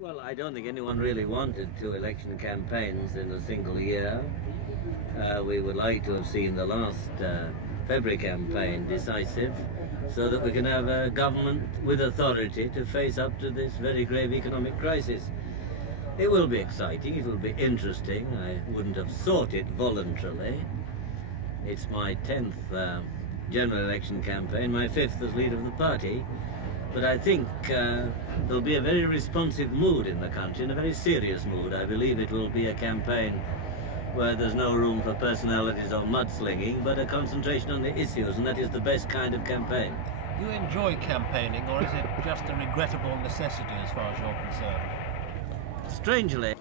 Well, I don't think anyone really wanted 2 election campaigns in a single year. We would like to have seen the last February campaign decisive, so that we can have a government with authority to face up to this very grave economic crisis. It will be exciting, it will be interesting. I wouldn't have sought it voluntarily. It's my 10th general election campaign, my 5th as leader of the party. But I think there'll be a very responsive mood in the country, and a very serious mood. I believe it will be a campaign where there's no room for personalities or mudslinging, but a concentration on the issues, and that is the best kind of campaign. Do you enjoy campaigning, or is it just a regrettable necessity as far as you're concerned? Strangely,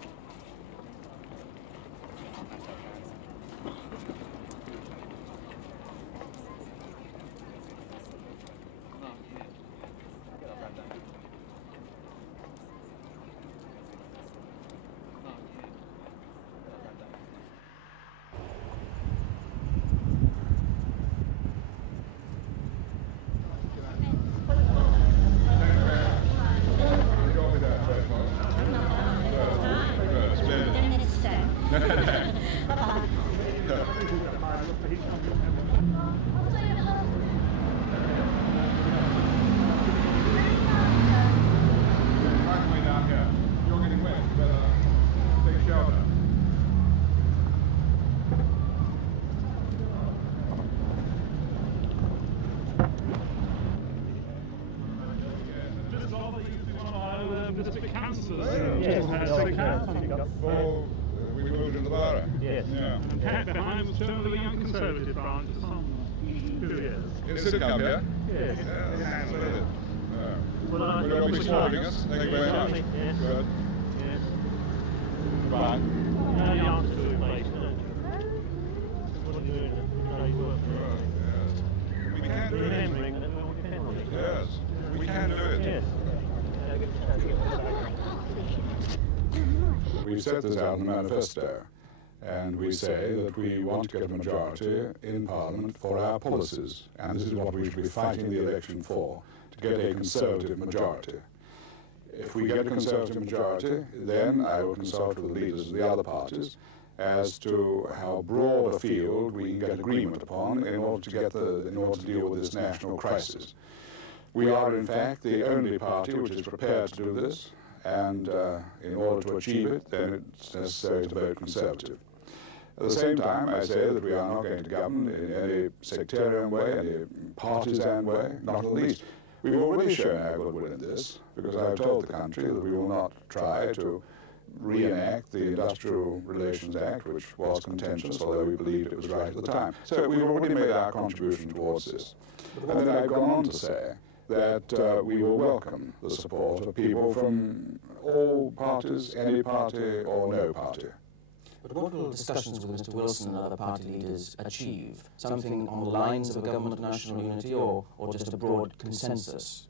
we moved in the borough. Yes. Yeah. And Pat behind was term of the Young Conservative branch for some 2 years. In Sidcup here? Yes. Yes. Well, I Will you be supporting us? Thank you very much. Yes. Good. Yes. Goodbye. You know the answer to the place, don't you? What are you doing at the day's work? Yes. We can do it. Remembering that we all depend on it. Yes. We can do it. Yes. We set this out in the manifesto, and we say that we want to get a majority in Parliament for our policies, and this is what we should be fighting the election for, to get a Conservative majority. If we get a Conservative majority, then I will consult with the leaders of the other parties as to how broad a field we can get agreement upon in order to deal with this national crisis. We are, in fact, the only party which is prepared to do this, and in order to achieve it, then it's necessary to vote Conservative. At the same time, I say that we are not going to govern in any sectarian way, any partisan way, not in the least. We've already shown our goodwill in this, because I've told the country that we will not try to reenact the Industrial Relations Act, which was contentious, although we believed it was right at the time. So we've already made our contribution towards this. And then I've gone on to say that we will welcome the support of people from all parties, any party or no party. But what will discussions with Mr Wilson and other party leaders achieve? Something on the lines of a government of national unity, or just a broad consensus?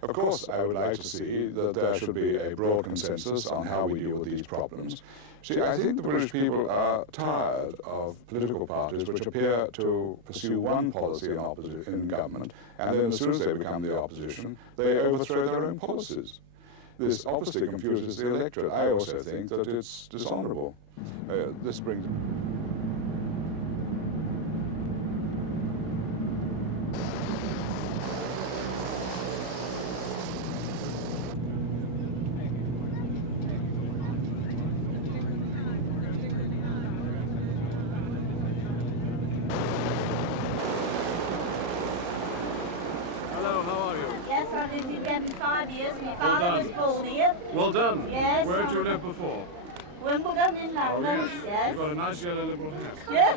Of course, I would like to see that there should be a broad consensus on how we deal with these problems. See, I think the British people are tired of political parties which appear to pursue one policy in government, and then as soon as they become the opposition, they overthrow their own policies. This obviously confuses the electorate. I also think that it's dishonourable. This brings... I lived in there for 5 years. My father was born here. Well done. Yes. Where did you live before? Wimbledon in London. Oh, yes. You've got a nice yellow Liberal hat. Yeah.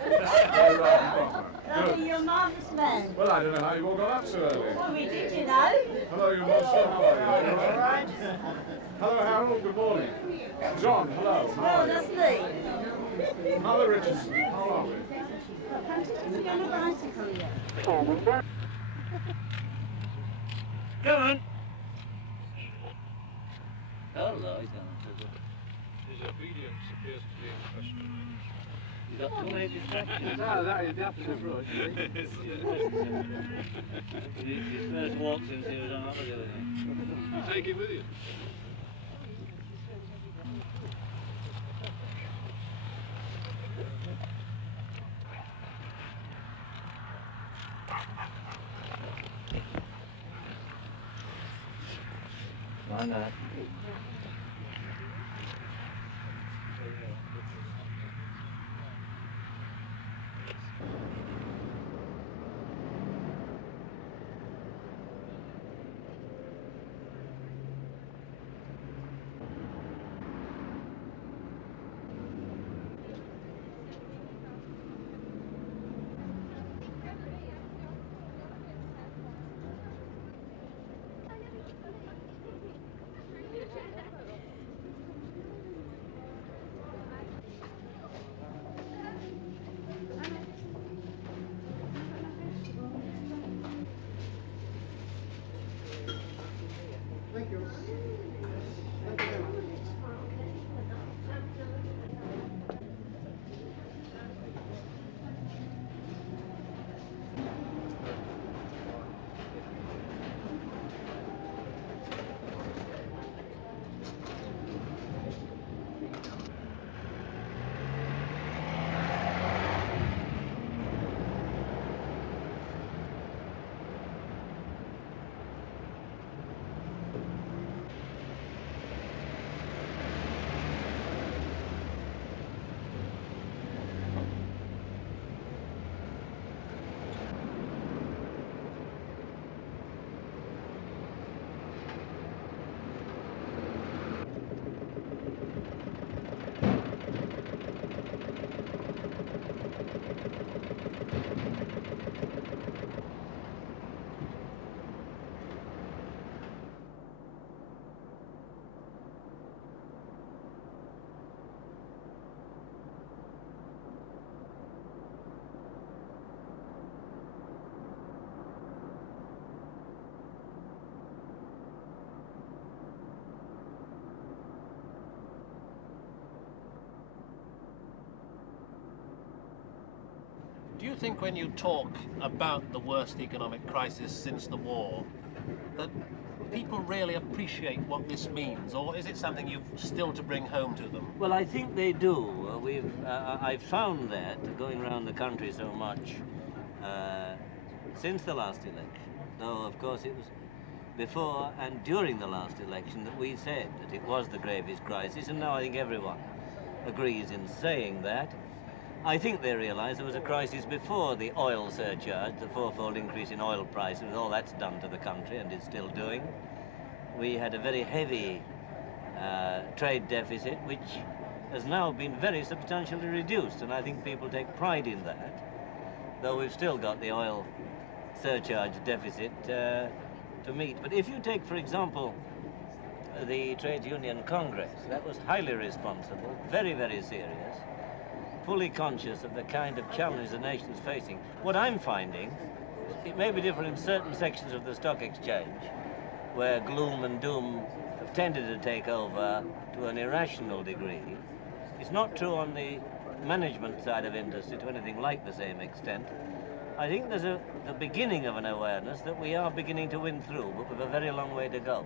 Lovely, you're a marvellous man. Well, I don't know how you all got up so early. Well, we did, you know. Hello, you monster. How are you? You all right? Hello, Harold. Good morning. John, hello. Well, doesn't he? Mother Richardson. How are we? Come to on a bicycle here. Come on. Hello, he's gone. His obedience appears to be in question. You've got too many distractions. No, that is absolutely right. His first walk since he was on holiday. You take it with you. hang on. Do you think when you talk about the worst economic crisis since the war, that people really appreciate what this means, or is it something you've still to bring home to them? Well, I think they do. I've found that going around the country so much since the last election, though of course it was before and during the last election that we said that it was the gravest crisis, and now I think everyone agrees in saying that. I think they realise there was a crisis before the oil surcharge, the fourfold increase in oil prices, all that's done to the country and is still doing. We had a very heavy trade deficit, which has now been very substantially reduced, and I think people take pride in that, though we've still got the oil surcharge deficit to meet. But if you take, for example, the Trades Union Congress, that was highly responsible, very, very serious, fully conscious of the kind of challenge the nation's facing. What I'm finding, it may be different in certain sections of the stock exchange, where gloom and doom have tended to take over to an irrational degree. It's not true on the management side of industry to anything like the same extent. I think there's the beginning of an awareness that we are beginning to win through, but we've a very long way to go.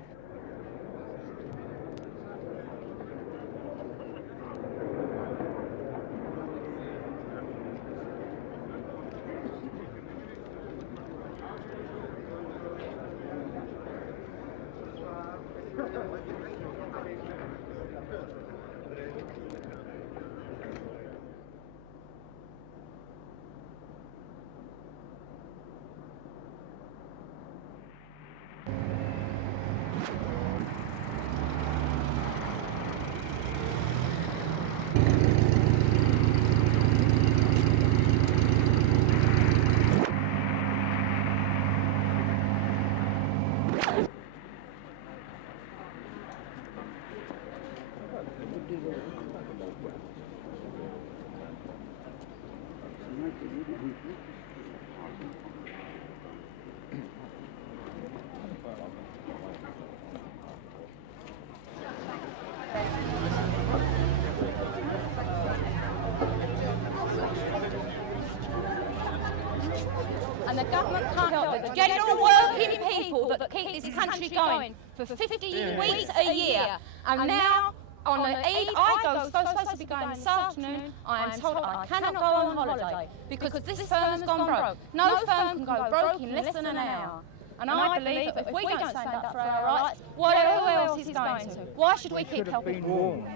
And the government can't help it. The general working people that keep this country going for 50 weeks a year. And now, on the eve, supposed to be going this afternoon, I am told I cannot go on holiday because this firm has gone broke. No firm can go broke in less than an hour. And I believe that if we don't stand up for our rights, who else is going to? Why should we keep helping? Been warned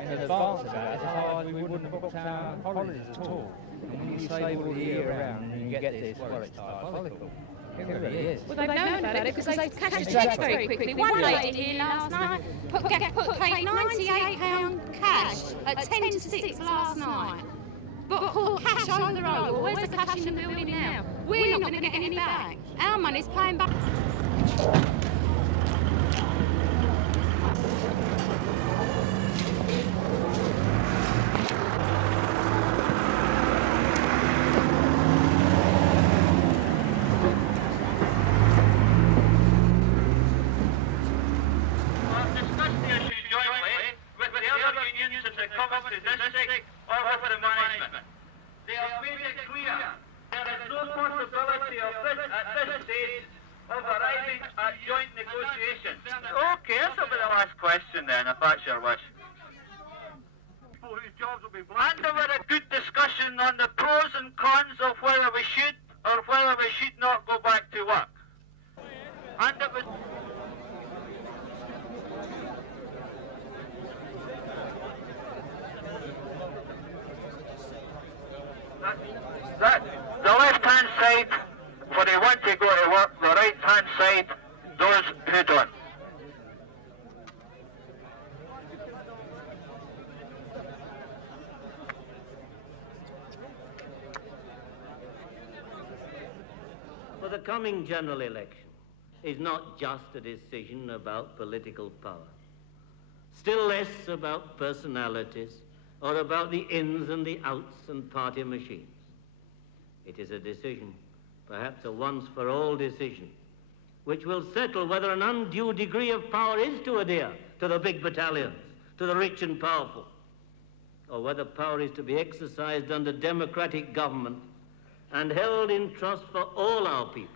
in advance of that, otherwise we wouldn't have booked our holidays at all. And when you save all the year round and you get this, well, it's diabolical. It really is. Well, they've known about it because they've cashed the cheque very quickly. One lady here last night paid £98 cash at 10 to 6 last night. But pull cash over the road. Well, where's the cash in the building now? We're not going to get any back. Our money's paying back. Okay, this will be the last question then, if that's your wish. And there were a good discussion on the pros and cons of whether we should or whether we should not go back to work. And it was... The left-hand side, when they want to go to work, the right-hand side, those who don't. For the coming general election is not just a decision about political power, still less about personalities or about the ins and the outs and party machines. It is a decision, perhaps a once-for-all decision, which will settle whether an undue degree of power is to adhere to the big battalions, to the rich and powerful, or whether power is to be exercised under democratic government and held in trust for all our people.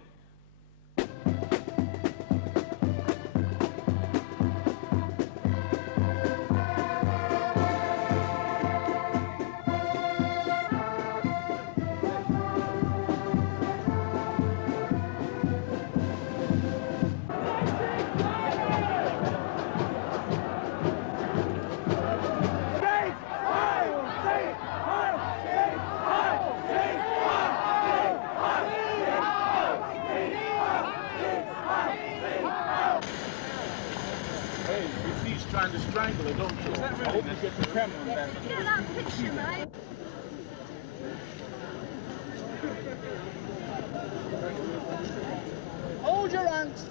Trying to strangle her, don't you? I hope you get the camera on that. You know that picture, mate? Hold your hands.